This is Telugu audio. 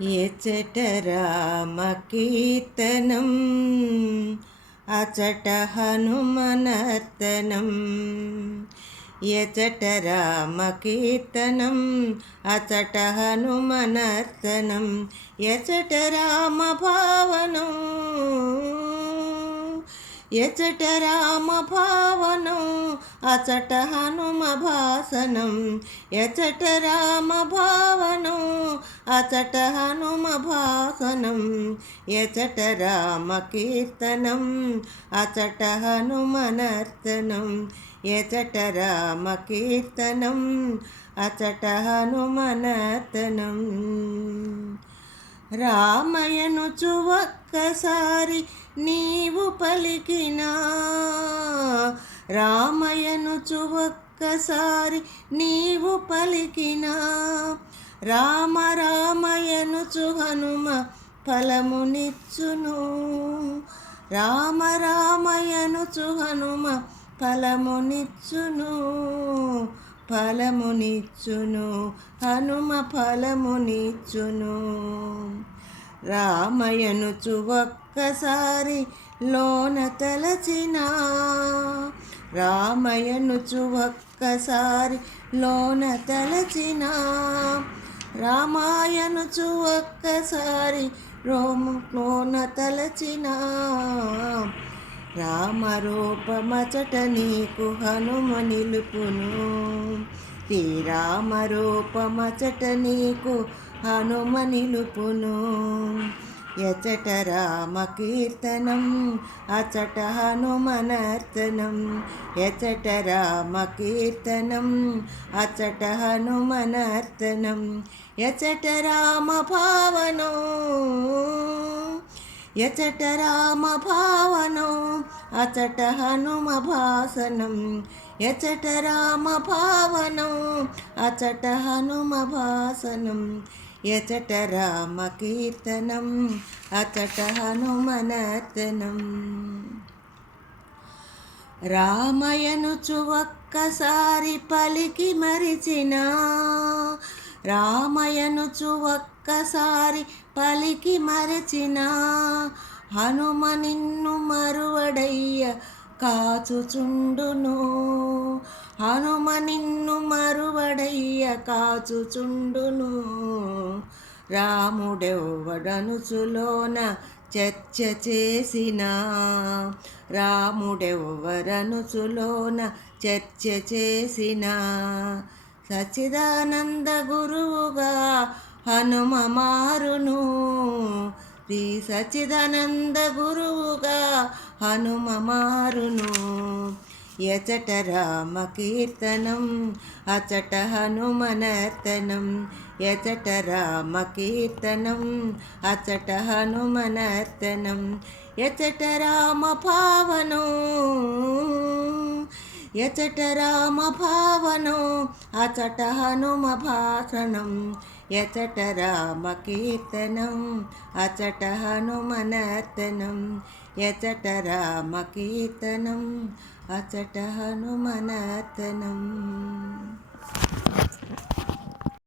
ఎచట రామకీర్తనం అచట హనుమనర్తనం ఎచట రామకీర్తనం అచట హనుమనర్తనం ఎచట రామభావనం ఎచట రామభావనం అచట హనుమభాసనం ఎచట రామభావనం అచట హనుమభాసనం ఎచట రామకీర్తనం అచట హనుమనర్తనం ఎచట రామకీర్తనం అచట హనుమనర్తనం రామయనుచు ఒక్కసారి నీవు పలికినా రామయనుచు ఒక్కసారి నీవు పలికినా రామ రామయనుచు హనుమ ఫలమునిచ్చును రామ రామయనుచు హనుమ ఫలమునిచ్చును ఫలమునిచ్చును హనుమ ఫలమునిచ్చును రామయనుచు ఒక్కసారి లోన తలచినా రామయనుచు ఒక్కసారి లోన తలచినా రామాయనుచు ఒక్కసారి లోన తలచినా రామరూపమచట నీకు హనుమ నిలుపును శ్రీరామరూపమచట నీకు హనుమ నిలుపును ఎచట రామకీర్తనం అచట హనుమనర్తనం ఎచట రామకీర్తనం అచట హనుమనర్తనం ఎచట రామభావనం ఎచట రామభావనం అచట హనుమభాసనం ఎచట రామభావనం అచట హనుమభాసనం ఎచట రామకీర్తనం అచట హనుమనర్తనం రామయనుచు ఒక్కసారి పలికి మరిచినా రామయనుచు ఒక్కసారి పలికి మరచినా హనుమ నిన్ను మరువడయ్య కాచుచుండును హనుమ నిన్ను మరువడయ్య కాచుచుండును రాముడెవ్వడనుచులోన చర్చ చేసినా రాముడెవ్వరనుచులోన చర్చ చేసినా సచ్చిదానంద గురువుగా హనుమ మారును శ్రీ సచ్చిదానంద గురువుగా హనుమ మారును ఎచట రామకీర్తనం అచట హనుమనర్తనం ఎచట రామకీర్తనం అచట హనుమనర్తనం ఎచట రామభావనం ఎచట రామభావనం అచట హనుమభాసనం ఎచట రామకీర్తనం అచట హనుమనర్తనం ఎచట రామకీర్తనం అచట హనుమనర్తనం